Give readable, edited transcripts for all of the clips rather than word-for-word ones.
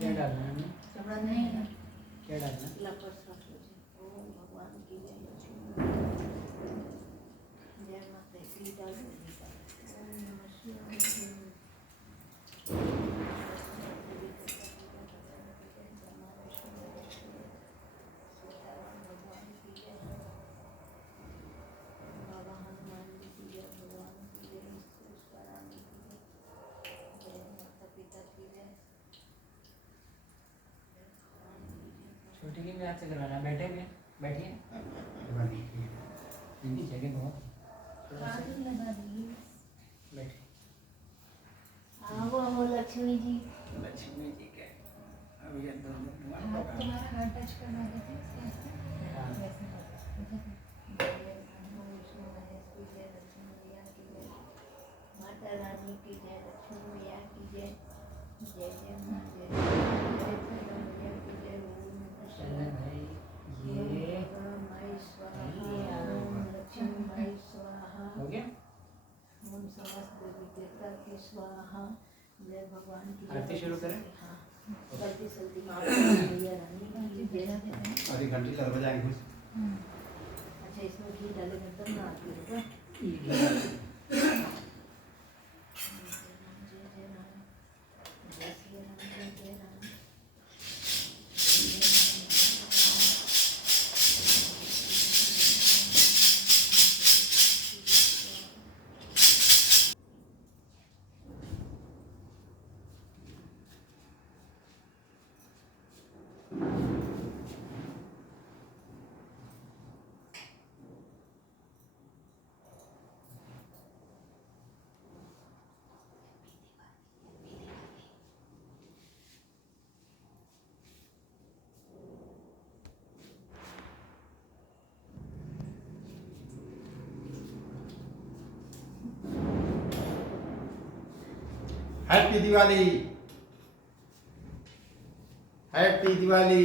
क्या डालना है? चमड़ा नहीं है ना, क्या डालना है? लपर साफ हो जाए। ओम भगवान की जय, लक्ष्मी जय माता की डालो। ओम नमः शिवाय। भगवान की जय, बाबा हनुमान जी की जय, भगवान की जय, ईश्वरानी की जय, जय माता पिता की जय। छोटी की भी हाथ से करवाना। बैठे भी बैठिए। इनकी जगह बहुत थोड़ा सा लगा दीजिए। बैठिए। आओ लक्ष्मी जी। लक्ष्मी जी के अभी ये दो हाथ तुम्हारा हाथ टच करना देते हैं। हाँ। वैसे जय विष्णु महेश की जय, लक्ष्मी मैया की जय, माता रानी की जय, लक्ष्मी मैया की जय, जय जय माँ जय जय चंद्र मैया की जय। ओम नमः चंदन शिवाय। भाई ये ओम माई स्वाहा, ओम लक्ष्मी माई स्वाहा, हो गया। ओम समस्त देवी देवता की स्वाहा। जय भगवान की आरती शुरू करें? हाँ, जल्दी जल्दी मैया रानी की जय। आधी घंटी चल बजाएंगे। अच्छा, इसमें घी डालेंगे तब ना आरती होगा। ये जय जय राम, जय श्री राम, जय जय राम, जय happy Diwali, happy Diwali.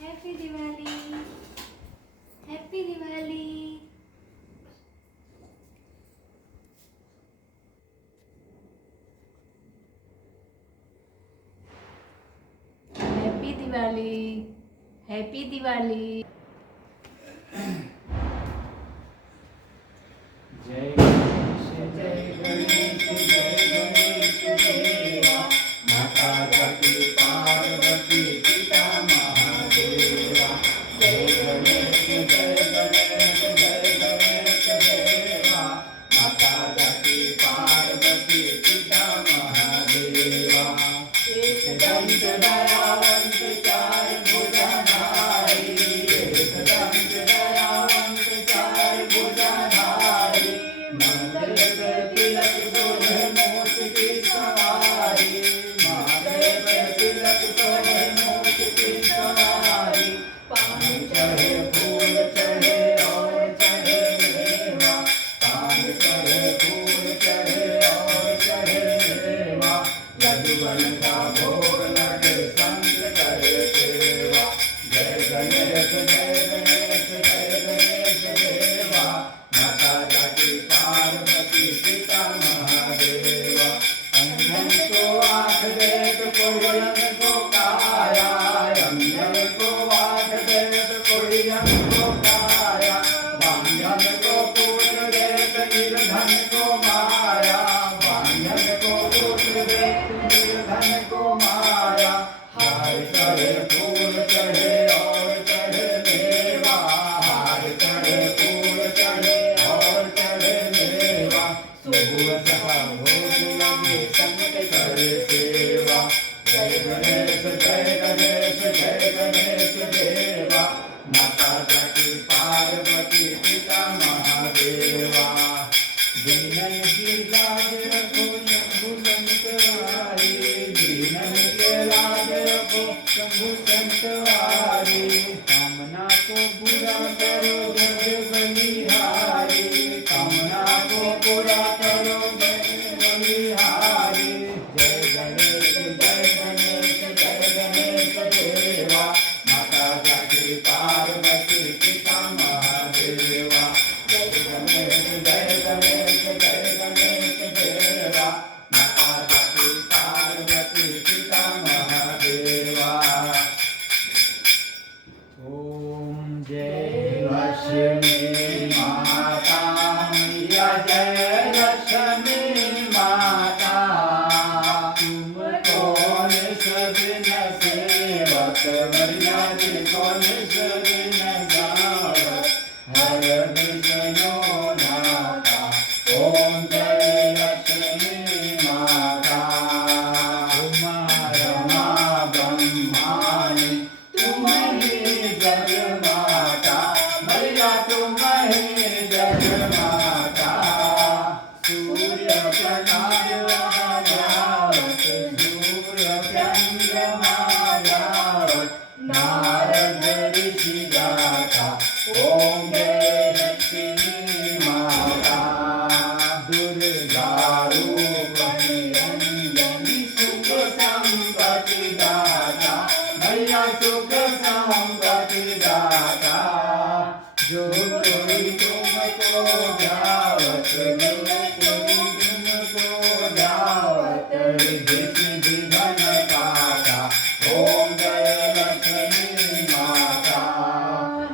Happy Diwali, happy Diwali. Happy Diwali, happy Diwali. जय गणेश जय गणेश जय गणेश देवा, माता जाकी पार्वती पिता महादेवा। जय गणेश जय गणेश जय गणेश देवा, माता जाकी पार्वती पिता महादेवा। एक दंत दयावंत चार भुजाधारी, एक दंत दयावंत चार भुजाधारी, महादेव तिलक शोभे मोष की सवारी, महादेव तिलक शोभे मोष की सवारी। पान चढ़े फूल चढ़े और चढ़े मेवा, पान चढ़े फूल चढ़े और चढ़े मेवा, लड्डूवन का भोग लगे संत करे सेवा। जय गणेश जय गणेश जय गणेश देवा, माता जाकी पार्वती पिता महादेवा। अंधन को आँख दे तो कोई को काया, अंधन को आँख दे निर्यम को पाया, बांधन को पुत्र देत निर्धन को माया, बांधन को पुत्र देत निर्धन को माया। हार चढ़े फूल चढ़े और चढ़े मेवा, हार चढ़े फूल चढ़े और चढ़े मेवा। सुबह सभा भोग लगे संत करे सेवा। जय गणेश जय गणेश जय गणेश देवा, माता जगती पार्वती पिता महादेवा। दीनन की लाज रखो शंभु संतवारी, दीनन के लाज रखो शंभु संतवारी। कामना को पूरा करो जग बलिहारी, कामना को पूरा करो जग बलिहारी। जय गणेश जय गणेश जय गणेश देवा, माता जगती पार्वती पिता महादेवा। जय गणेश जय गणेश जय गणेश देवा, माता जगती पार्वती पिता महादेवा। ओम जय लक्ष्मी माता मैया, जय लक्ष्मी माता। तुम कौन सबिन सेवक, मैया जी कौन सबिन गावत। हर विष्णु माता, ओम जय लक्ष्मी माता। उमा रमा ब्रह्माणी, तुम ही जग माता, मैया तुम ही जग माता। सूर्य चंद्रमा जावत, सूर्य चंद्रमा जावत, नारद ऋषि गाता। ओम जय लक्ष्मी माता। दुर्गा रूपणी अंजनी सुख संपत्ति दाता, मैया सुख संपत्ति दाता। जो कोई तुमको ध्यावत, जो कोई तुमको ध्यावत, रिद्धि सिद्धि धन पाता। ओम जय लक्ष्मी माता।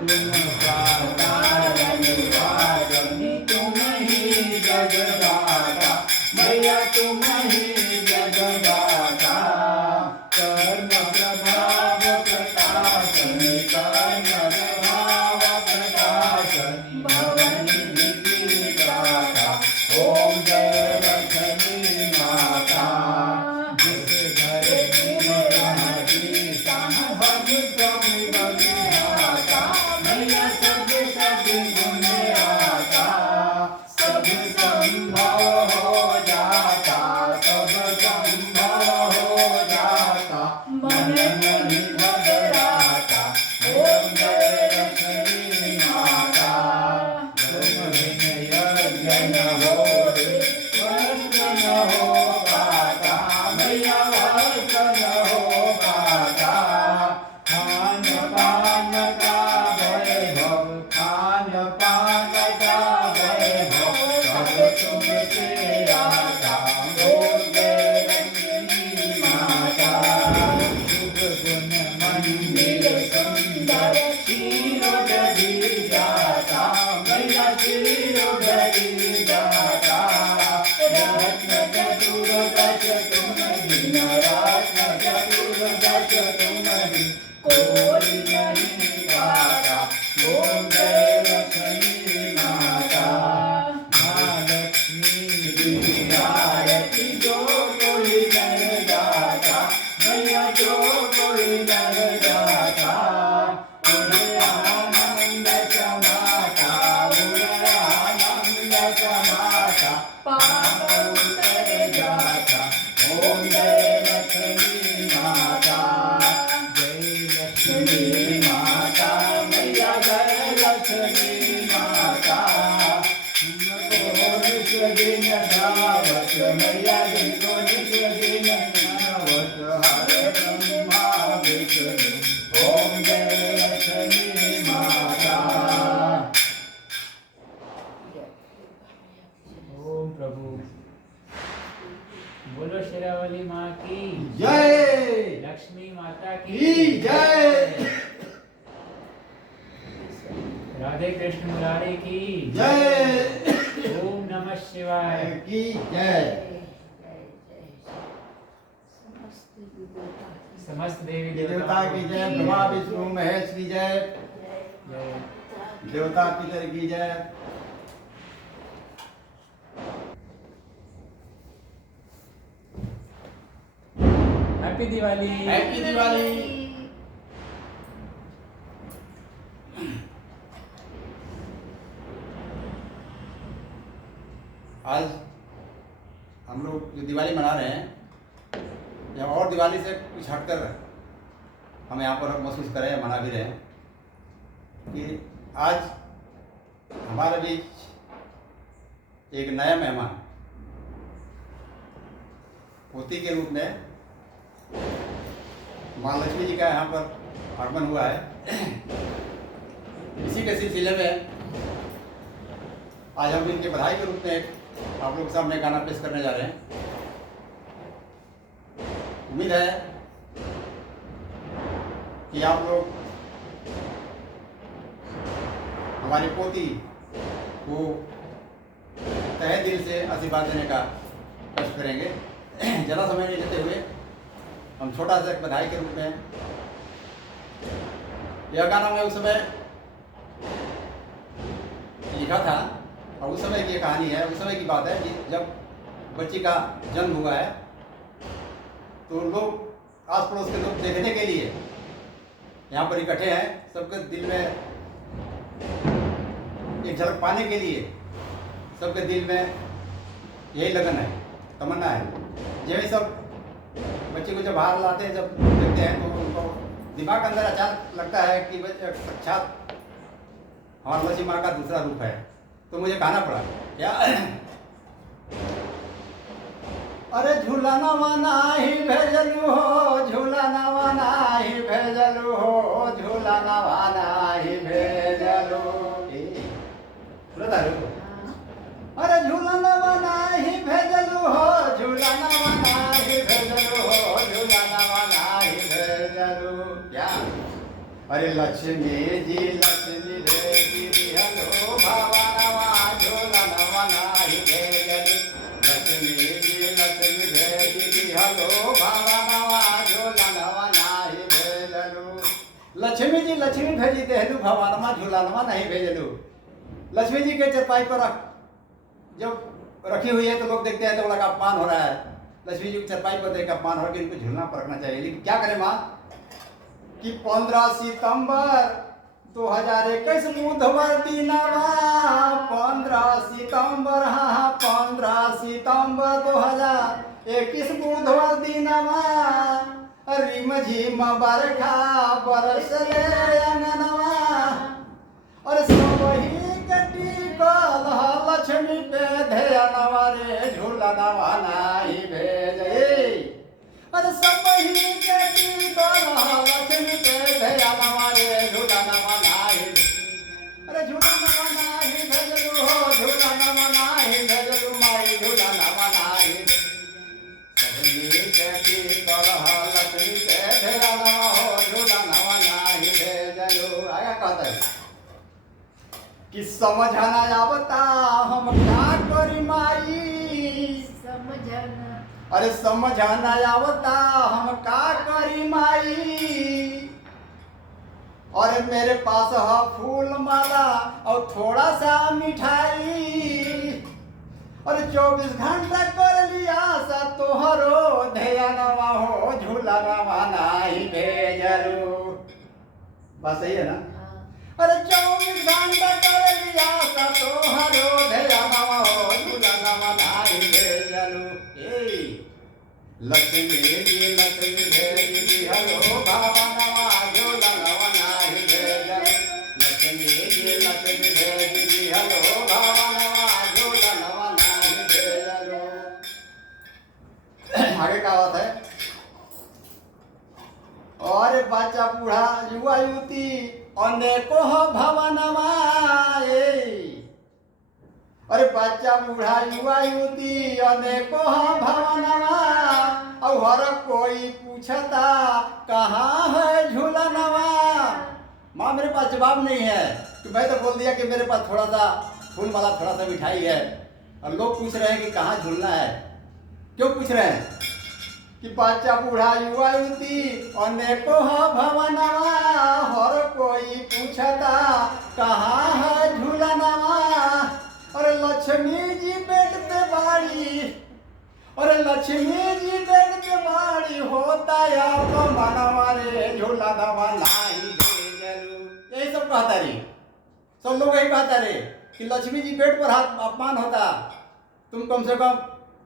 तुम पातारनी वारनी, तुम ही जगदाता, मैया तुम ही जगदाता। कर्म प्रभाव प्रकाशनी, कर्म प्रभाव प्रकाशनी, भवनी विद्याता। ओम जय लक्ष्मी माता। जिस घर रहती संभव कभी बलिहाता, मैया सब सब गुण आता। सब संभव हो जाता, सब संभव हो जाता, मन नहीं घबराता। ओम जय लक्ष्मी माता। तुम बिन यज्ञ न होए, वस्त्र न हो पाता, मैया वस्त्र न हो पाता। खान पान का वैभव, खान पान का वैभव, सब तुमसे आता। ओम जय लक्ष्मी माता। शुभ गुण मंदिर सुंदर, क्षीरोदधि जाता, मैया क्षीरोदधि जाता। रत्न चतुर्दश तुम बिन, रत्न चतुर्दश तुम बिन, कोई नहीं पाता। ओम जय लक्ष्मी माता। महालक्ष्मी विद्यारती, जो कोई नर जाता, मैया जो कोई नर जाता। उन्हें आनंद समाता, उन्हें आनंद समाता, पाप उतर जाता। ओम जय लक्ष्मी माता। जय लक्ष्मी माता, मैया जय लक्ष्मी माता। तुमको निज दिन धावत, मैया जिनको निज दिन धावत। हर ब्रह्मा विष्णु, ओम जय लक्ष्मी माता। ओम प्रभु बोलो शेरावाली माँ की जय। लक्ष्मी माता की जय। राधे कृष्ण मुरारी की जय। ओम नमः शिवाय की जय। समस्त देवी देवता की जय। ब्रह्मा विष्णु महेश की जय। जय। देवता पितर की जय। हैप्पी दिवाली। हैप्पी दिवाली। आज हम लोग जो दिवाली मना रहे हैं या और दिवाली से कुछ हटकर हम यहाँ पर महसूस करें या मना भी रहे हैं कि आज हमारे बीच एक नया मेहमान पोती के रूप में माँ लक्ष्मी जी का यहाँ पर आगमन हुआ है। इसी के सिलसिले में आज हम इनके बधाई के रूप में आप लोग के सामने गाना पेश करने जा रहे हैं। उम्मीद है कि आप लोग हमारी पोती को तहे दिल से आशीर्वाद देने का कष्ट करेंगे। ज़्यादा समय नहीं लेते हुए हम छोटा सा एक बधाई के रूप में यह गाना मैं उस समय लिखा था और उस समय की ये कहानी है। उस समय की बात है कि जब बच्ची का जन्म हुआ है तो लोग आस पड़ोस के लोग देखने के लिए यहाँ पर इकट्ठे हैं। सबके दिल में एक झलक पाने के लिए सबके दिल में यही लगन है, तमन्ना है। यही सब बच्चे को जब बाहर लाते हैं, जब देखते हैं तो उनको दिमाग के अंदर अचानक लगता है कि साक्षात हमारी लक्ष्मी माँ का दूसरा रूप है। तो मुझे कहना पड़ा क्या अरे झूलाना वाना ही भेजलू हो, झूलाना वाना ही भेजलू हो, झूलाना वाना ही भेजलू। अरे झूलाना वाना ही भेजलू हो, झूलाना वाना ही भेजलू हो, झूलाना वाना ही भेजलू। क्या अरे लक्ष्मी जी लक्ष्मी देवी हलो भावनवा झूलनवा नाही भेजलू। लक्ष्मी जी लक्ष्मी देवी हलो भावनवा झूलनवा नाही भेजलू। लक्ष्मी जी लक्ष्मी भेजी देहलू भवनवा झूलनवा नहीं भेजलू। लक्ष्मी जी के चरपाई पर जब रखी हुई है तो लोग देखते हैं तो बड़ा अपमान हो रहा है। लक्ष्मी जी की चरपाई पर देख अपमान हो कि इनको झूलना परखना चाहिए। लेकिन क्या करें माँ कि 15 सितंबर 2021 बुधवार दिनवा 15 सितंबर 15 सितंबर 2021 बुधवार दिनवा रिम झिम बरखा बरसले अंगनवा। और सबही कटी कल लक्ष्मी पे ध्यानवा रे झूलनवा नाही भेजे। अरे सबही कटी कल लक्ष्मी पे ध्यानवा रे झूलनवा नाही। अरे झूलनवा नाही भेजलू हो, झूलनवा नाही भेजलू माई झूलनवा नाही। सबही कटी कल लक्ष्मी पे ध्यानवा हो, झूलनवा नाही भेजलू। आगे कहता है कि समझना आवता हम क्या करी माई। समझना अरे समझना आवता हम का करी माई। और मेरे पास है फूल माला और थोड़ा सा मिठाई। और 24 घंटा कर लिया सा तोहरो ध्यानवा हो, झूलनवा नाही भेजलू। बस सही है ना। अरे 24 घंटा कर लिया सा तोहरो ध्यानवा हो, झूलनवा नाही भेजलू। लक्ष्मी जी लक्ष्मी भेजी हलो भावनवा झूलनवा नाही भेजलू। लक्ष्मी जी लक्ष्मी भेजी हलो भावनवा झूलनवा नाही भेजलू। आगे क्या बात है। और बच्चा बूढ़ा युवा युवती अनेको भवनवा। अरे बच्चा बूढ़ा युवा युवती अनेको भवनवा। और हर कोई पूछता कहाँ है झूलनवा। माँ मेरे पास जवाब नहीं है कि मैं तो बोल दिया कि मेरे पास थोड़ा सा फूल वाला थोड़ा सा मिठाई है, और लोग पूछ रहे हैं कि कहाँ झूलना है। क्यों पूछ रहे हैं? कि बच्चा बूढ़ा युवा युवती अनेको भवनवा, हर कोई पूछता कहाँ है झूलनवा। और लक्ष्मी जी बेड पे बाड़ी, और लक्ष्मी जी बेड पे बाड़ी, होता या मनवा रे झूलनवा नाही भेजलू। यही सब कहता रे, सब लोग यही कहता रे कि लक्ष्मी जी पेट पर हाथ अपमान होता, तुम कम से कम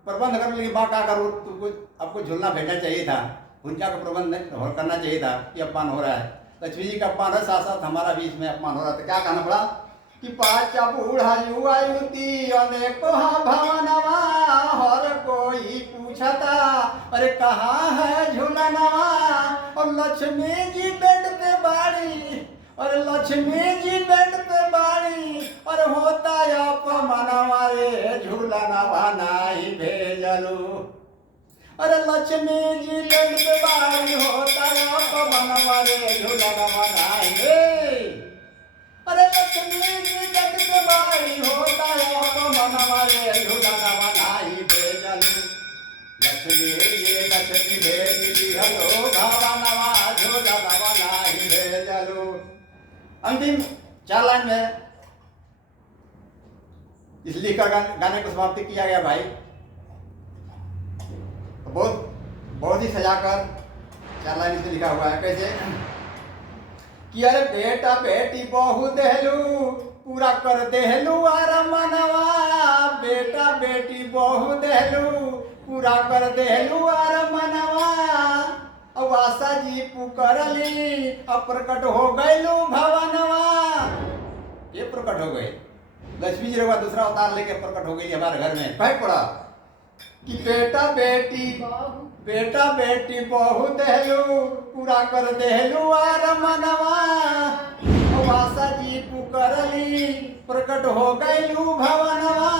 प्रबंध कर ली। माँ क्या करो, तुमको आपको झूलना भेजना चाहिए था, भुंजा का प्रबंध करना चाहिए था। ये अपमान हो रहा है, लक्ष्मी जी का अपमान है, साथ साथ हमारा भी इसमें अपमान हो रहा था। क्या कहना पड़ा कि बच्चा बूढ़ा युवा युवती अनेको भवनवा, हर कोई पूछता अरे कहाँ है झूलनवा। और लक्ष्मी जी बेड पे बाड़ी, और लक्ष्मी जी बेड पे बाड़ी, और होता अपमानवा रे झूलनवा नाही भेजलू। अरे लक्ष्मी जी बेड पे बाड़ी, होता अपमानवा रे झूलनवा नाही। अरे लक्ष्मी जी बेड पे बाड़ी, होता अपमानवा रे झूलनवा नाही भेजलू। लक्ष्मी भेज दिहलो भवनवा, झूलनवा नाही भेजलू। अंतिम 4 लाइन में इस लिखकर गाने को समाप्ति किया गया भाई। तो बहुत ही सजाकर 4 लाइन इसमें लिखा हुआ है। कैसे कि अरे बेटा बेटी बहु देहलू, पूरा कर देहलू आर मनवा। बेटा बेटी बहु देहलू, पूरा कर देहलू आर मनवा। अब आशा जी पुकरली, अब प्रकट हो गयलू भवनवा। ये प्रकट हो गए, लक्ष्मी जी दूसरा अवतार लेके प्रकट हो गई हमारे घर में। कहे पड़ा कि बेटा बेटी बहु देहलू, पूरा कर देहलू आर मनवा। अब आशा जी पुकरली, प्रकट हो गयलू भवनवा।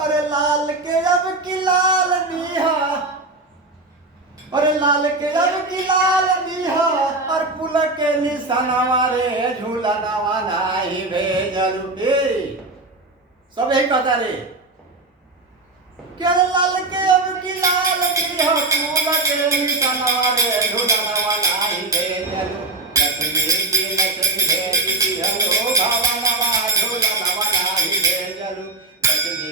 अरे लाल के अब की लाल दीहा, अरे लाल के अब की लाल दीहा, और कुल के निशानवा रे झूलनवा नाही भेजलू। सब यही कहता रे कि अरे लाल के अब की लाल दीहा, कुल के निशानवा रे झूलनवा नाही भेजलू। लक्ष्मी भेज दिहलो भवनवा, झूलनवा नाही भेजलू। लक्ष्मी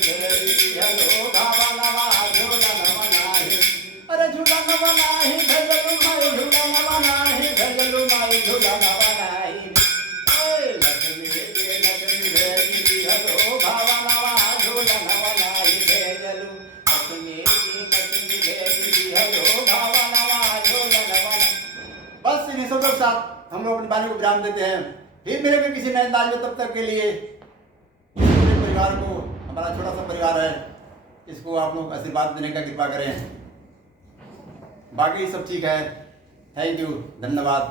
भेज दिहलो भवनवा, झूलनवा नाही। अरे झूलनवा नाही भेजलू माई, झूलनवा नाही भेजलू माई, झूलनवा नाही। लक्ष्मी भेज दिहलो भवनवा, झूलनवा नाही भेजलू। लक्ष्मी भेज दिहलो भवनवा, झूलनवा नाही। बस इन्हीं सब के साथ हम लोग अपनी वाणी को विराम देते हैं। फिर मिलेंगे किसी नए अंदाज में, तब तक के लिए पूरे परिवार को, हमारा छोटा सा परिवार है, इसको आप लोग आशीर्वाद देने का कृपा करें। बाकी सब ठीक है। थैंक यू, धन्यवाद।